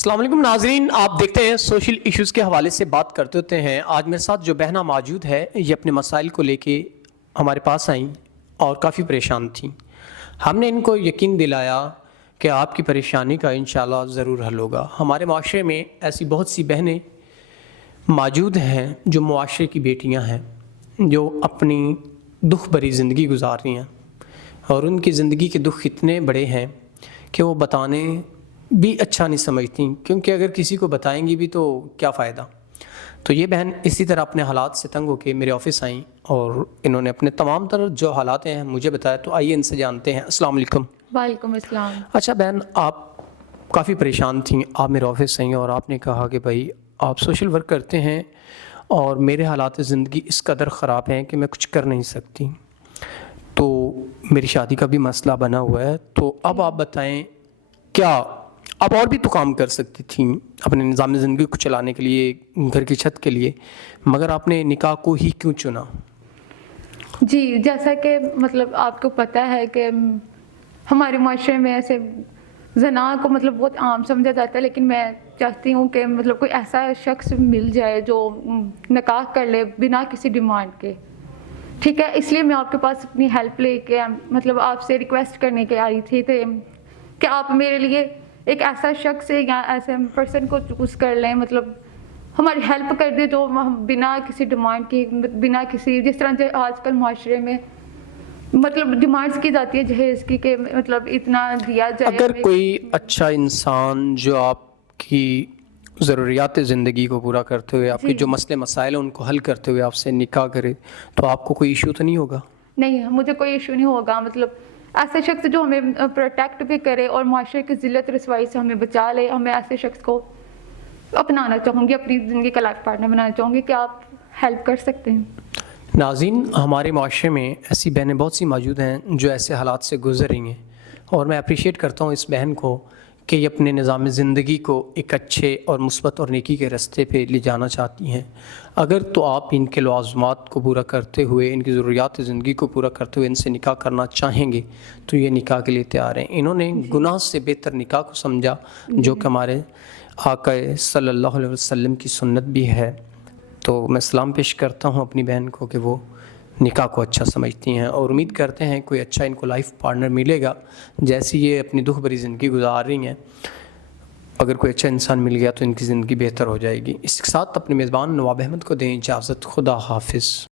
السلام علیکم ناظرین، آپ دیکھتے ہیں سوشل ایشوز کے حوالے سے بات کرتے ہوتے ہیں۔ آج میرے ساتھ جو بہنہ موجود ہے یہ اپنے مسائل کو لے کے ہمارے پاس آئیں اور کافی پریشان تھیں۔ ہم نے ان کو یقین دلایا کہ آپ کی پریشانی کا انشاءاللہ ضرور حل ہوگا۔ ہمارے معاشرے میں ایسی بہت سی بہنیں موجود ہیں جو معاشرے کی بیٹیاں ہیں، جو اپنی دکھ بھری زندگی گزار رہی ہیں، اور ان کی زندگی کے دکھ اتنے بڑے ہیں کہ وہ بتانے بھی اچھا نہیں سمجھتی، کیونکہ اگر کسی کو بتائیں گی بھی تو کیا فائدہ۔ تو یہ بہن اسی طرح اپنے حالات سے تنگ ہو کے میرے آفس آئیں اور انہوں نے اپنے تمام تر جو حالات ہیں مجھے بتایا، تو آئیے ان سے جانتے ہیں۔ السلام علیکم۔ وعلیکم السلام۔ اچھا بہن، آپ کافی پریشان تھیں، آپ میرے آفس آئیں اور آپ نے کہا کہ بھائی آپ سوشل ورک کرتے ہیں اور میرے حالات زندگی اس قدر خراب ہیں کہ میں کچھ کر نہیں سکتی، تو میری شادی کا بھی مسئلہ بنا ہوا ہے، تو اب آپ بتائیں کیا آپ اور بھی تو کام کر سکتی تھیں اپنے نظام زندگی کو چلانے کے لیے، گھر کی چھت کے لیے، مگر آپ نے نکاح کو ہی کیوں چنا؟ جی، جیسا کہ آپ کو پتہ ہے کہ ہمارے معاشرے میں ایسے زنا کو بہت عام سمجھا جاتا ہے، لیکن میں چاہتی ہوں کہ کوئی ایسا شخص مل جائے جو نکاح کر لے بنا کسی ڈیمانڈ کے، ٹھیک ہے۔ اس لیے میں آپ کے پاس اپنی ہیلپ لے کے آپ سے ریکویسٹ کرنے کے آئی تھی کہ آپ میرے لیے ایک ایسا شخص یا ایسے پرسن کو چوز کر لیں، ہماری ہیلپ کر دے جو بنا کسی ڈیمانڈ کی، بنا کسی، جس طرح آج کل معاشرے میں ڈیمانڈس کی جاتی ہے جہیز کی، کہ اتنا دیا جائے۔ اگر کوئی اچھا انسان جو آپ کی ضروریات زندگی کو پورا کرتے ہوئے، آپ کے جو مسئلے مسائل ہیں ان کو حل کرتے ہوئے آپ سے نکاح کرے، تو آپ کو کوئی ایشو تو نہیں ہوگا؟ نہیں، مجھے کوئی ایشو نہیں ہوگا۔ ایسا شخص جو ہمیں پروٹیکٹ بھی کرے اور معاشرے کی ذلت رسوائی سے ہمیں بچا لے، ہمیں ایسے شخص کو اپنانا چاہوں گی، اپنی زندگی کا لائف پارٹنر بنانا چاہوں گی۔ کیا آپ ہیلپ کر سکتے ہیں؟ ناظرین، ہمارے معاشرے میں ایسی بہنیں بہت سی موجود ہیں جو ایسے حالات سے گزر رہی ہیں، اور میں اپریشیٹ کرتا ہوں اس بہن کو کہ یہ اپنے نظام زندگی کو ایک اچھے اور مثبت اور نیکی کے راستے پہ لے جانا چاہتی ہیں۔ اگر تو آپ ان کے لوازمات کو پورا کرتے ہوئے، ان کی ضروریات زندگی کو پورا کرتے ہوئے ان سے نکاح کرنا چاہیں گے تو یہ نکاح کے لیے تیار ہیں۔ انہوں نے گناہ سے بہتر نکاح کو سمجھا، جو کہ ہمارے آقا صلی اللہ علیہ وسلم کی سنت بھی ہے، تو میں سلام پیش کرتا ہوں اپنی بہن کو کہ وہ نکاح کو اچھا سمجھتی ہیں، اور امید کرتے ہیں کوئی اچھا ان کو لائف پارٹنر ملے گا۔ جیسی یہ اپنی دکھ بھری زندگی گزار رہی ہیں، اگر کوئی اچھا انسان مل گیا تو ان کی زندگی بہتر ہو جائے گی۔ اس کے ساتھ اپنے میزبان نواب احمد کو دیں اجازت۔ خدا حافظ۔